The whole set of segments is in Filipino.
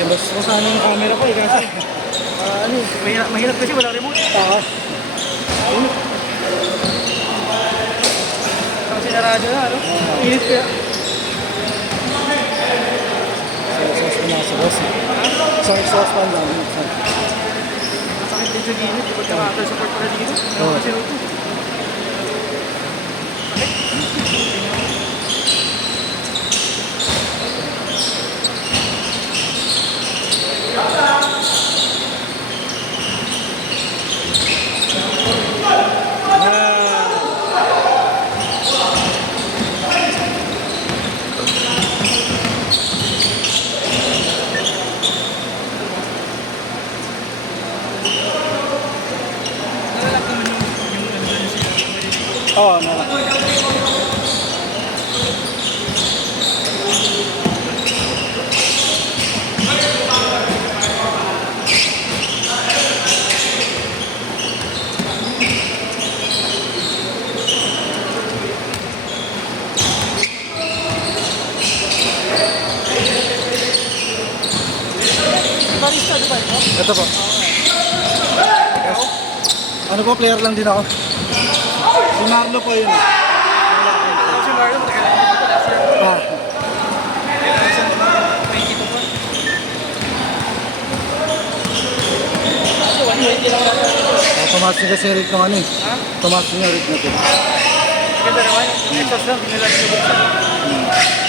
Sige, mas sana yung camera ko eh, kasi ano, mahirap kasi walang remote. Kasi sinarado na, ano? Init kaya. Sauce pa na sa boss. Isang sauce pa lang. Masakit din sa ginit, di ba character support pala dito? Oo. Kasi ito. Oo, na. Barista, di ba ito? Ito po. Ikaw? Ano po, player lang din ako. Si Marlo po yun. Si Marlon, tagal lang dito last year. Ah, May dito pa. So, 120 lang lang dito. tumaas niya kasi rate ng ano eh. Ha? Tumaas niya rate natin. Ganda naman. Yung exhaust lang, binilag sa buksan.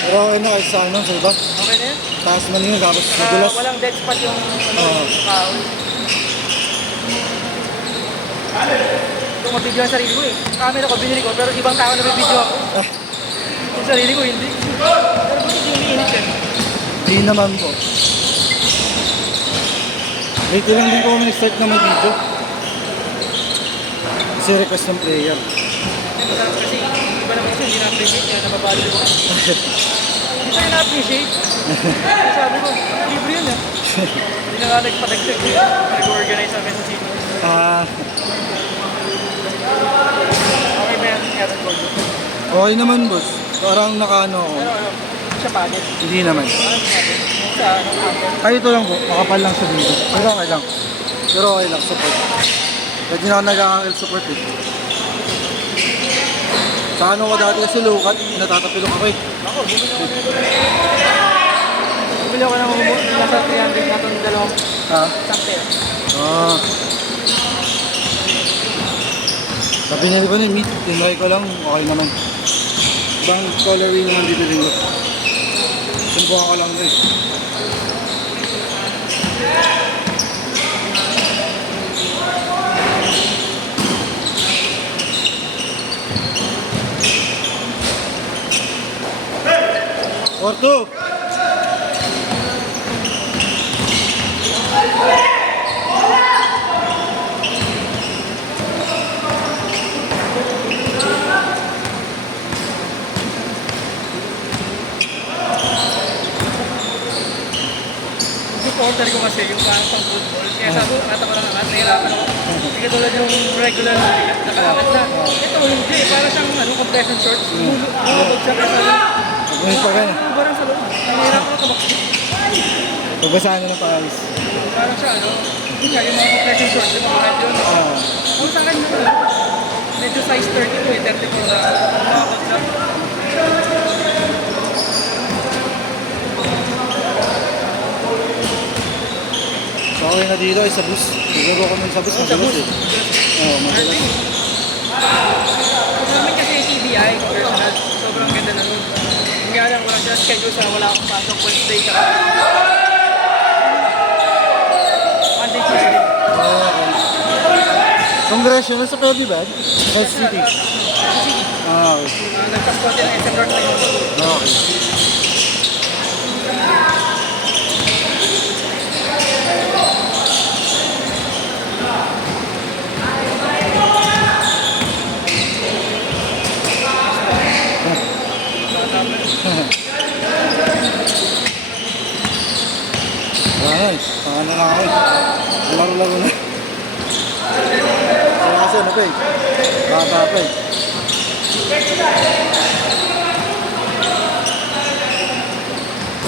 Pero ano, kahit sa ano, sa iba, Okay na yan? taas man yun, tapos Saka madulas. walang dead spot yung ano, Oo. kahoy. Kung mabidyo ang sarili ko eh. Camera ko, binili ko, pero ibang tao na may video ako. Ah, Yung sarili ko, hindi. Pero buti hindi umiinit yan. di naman po. Lately lang din po kami nag-start na mag-video. Kasi request ng player. Kasi masarap kasi, iba naman kasi hindi na-appreciate yan, nababalo ko. Hindi tayo na-appreciate. Sabi ko, libre yun ah. Hindi na nga nagpadagdag eh. Nag-organize kami sa city. Ah, Okay ba yan, Kevin Gordo? okay naman boss. Parang nakaano ako. Pero ano, siya pagod. Hindi naman. Ano natin? Sa ano, Apple. Ay, ito lang po. Makapal lang sa dito. Pero okay lang. Pero okay lang. Support. Pwede na ako nag-angle support eh. Sa ano ko dati kasi low cut, natatapilok ako eh. Ako, bumili ako nito. Bumili ako ng nasa 300 na itong dalawang Ha? sakte. Ah. Sabi niya ko na yung meat. Tinry ko lang. Okay naman. Ibang colorway naman dito rin ko. Sumbukan ko lang guys. Orto! Supporter ko kasi yung parang pang football. Kaya sabi ko, kata ko lang naman, nahirapan ako. Hindi katulad yung regular na nakaangat na. Ito, hindi. Para siyang ano, compression shorts. Bumubog siya kasi Pagpunit pa ka na. parang sa loob. Nahirapan ako tumakbo. Pagbasahan na ng paalis. Parang siya, ano, yung mga compression shorts, yung mga medyo, Ah. kung sa akin, ano, medyo size 32 eh, 34 na umabot lang. So okay na dito ay sa bus. Siguro ko nun sa bus. Sa Madulas bus. eh. Oo, madulas. Pag namin kasi yung TBI, personal, sobrang ganda na nun. Yung nga lang, wala siya schedule sa wala akong pasok Wednesday tsaka Monday, Tuesday. Okay. Congressional sa Pwede ba? Health City. Ah, okay. Nagpaspot din ng SM North na yun. Okay. Nice. Paano na ako eh. Laro-laro na. Kaya kasi ano pa eh. Bata pa eh.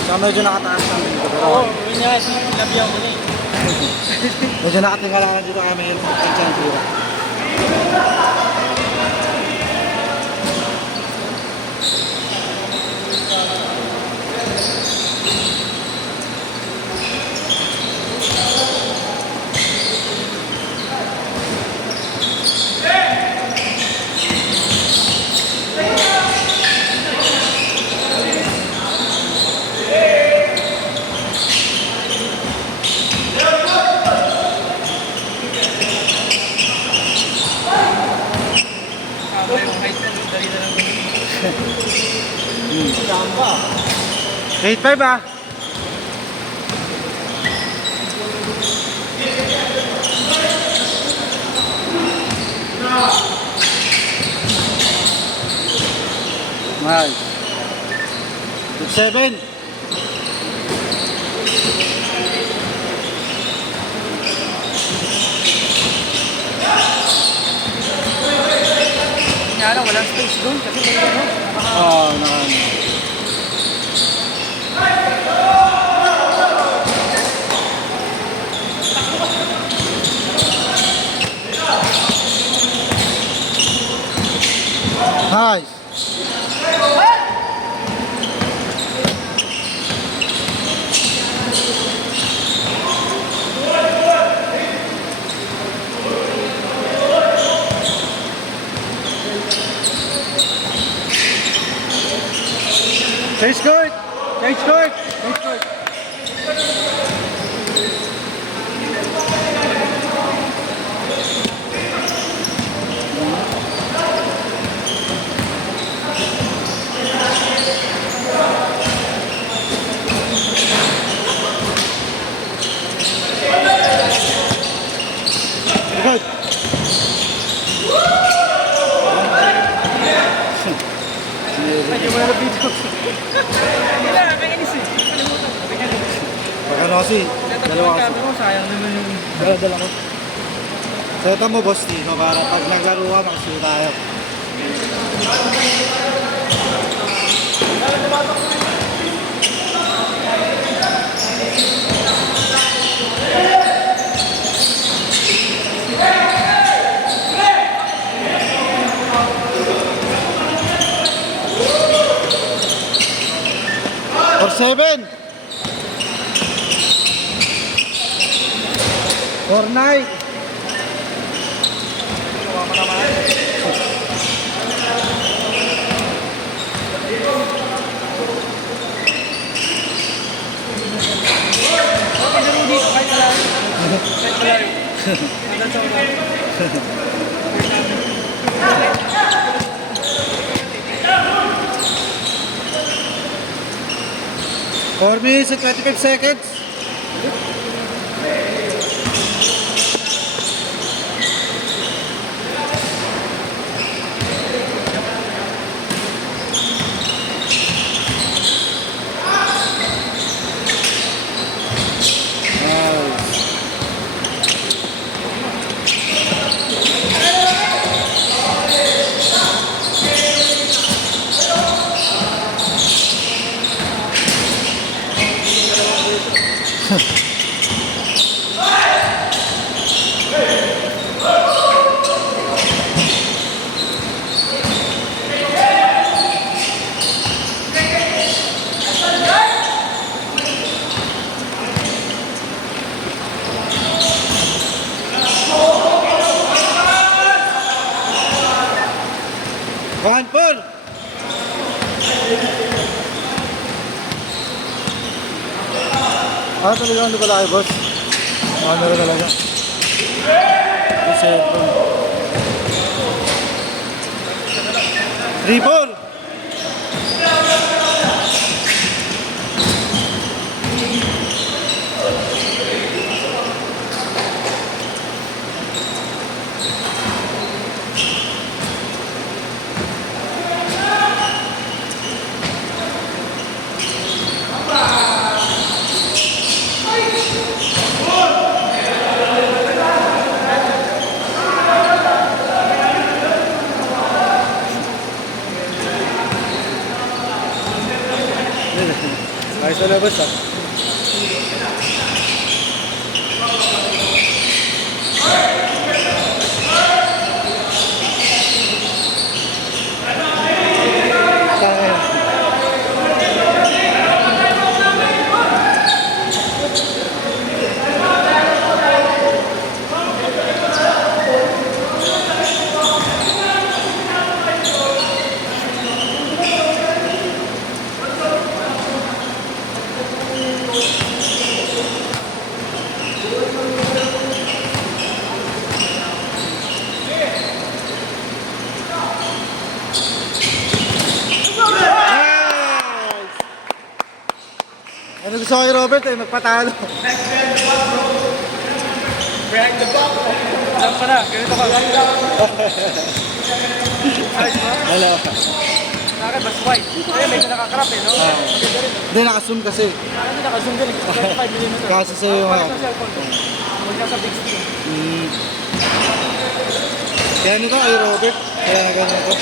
Sa Saka medyo nakataas lang dito. Pero Oo, yun nga, sinabihan ko na eh. medyo nakatingala ka dito kaya may chance dito. Tama yung height na dali na lang. 8-5 ah. Nice. 7. Kanya lang, walang space doon kasi may ano. Oo, naka. Nice. Change court! Change court! Change court! Good! Medyo mo na video. Wala, kainis eh. Kalimutan. Pag ano kasi, Set up dalawa yung kasi. camera mo, sayang naman yung... Dala ko. Seta mo boss Tino para pag naglaro ka makasuyo tayo. For 7. For 9. Okay, laro dito kahit malayo. Kahit malayo. Hanggang sa ulan. 4 minutes and 25 seconds. One pull. Ah, talaga ano pala kayo, boss? Ano na talaga? Kasi, 3 pull. Tayo sa labas ah. Tayo. Ano gusto ko kay Robert eh, magpatalo. Behind the back. Alam ka na, ganito ka. Ayos ba? Hello. Sa akin, mas wide. Kaya medyo nakakrap eh, no? Maganda rin. Hindi, naka-zoom kasi. Ano naka-zoom din eh. 35mm. Kaso sa'yo yung Parang sa cellphone ko. Huwag ka sa big screen. Kaya nito kay Robert, kaya na ganyan to.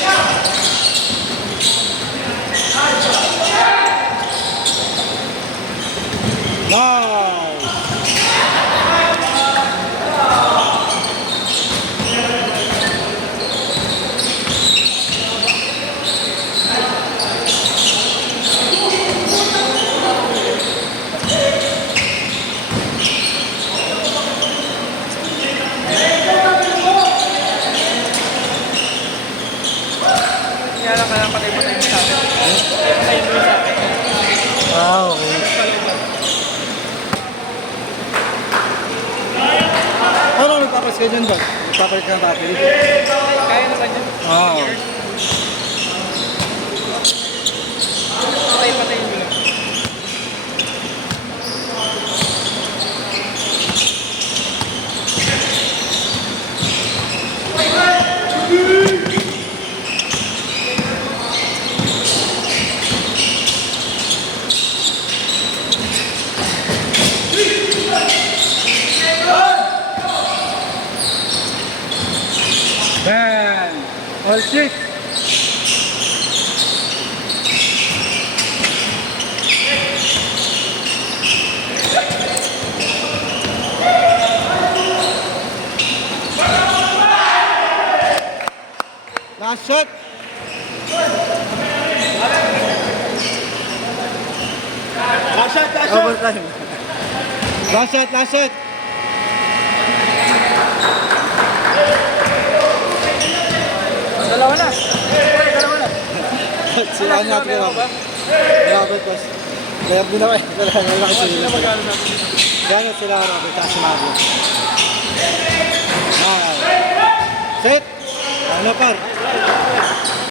Nice! Kaya lang kaya patay-patay mo sa akin. Patay mo sa akin. Ah, okay. Ano nagpapas ka dyan ba? Nagpapalit ka ng papel? Kaya naman yun. Ah, okay. Patay-patay mo lang. Bang! All six! Last shot! Last shot, last shot! Overtime. Last shot, last shot! Dalawa na. Dalawa na. Sila natin Meron yung ba? Robert Boss. Kaya mo na kayo. Wala kasi Sila magkano natin? Gano'n sila Robert, tapos sumabi. Ah, set! Ano par?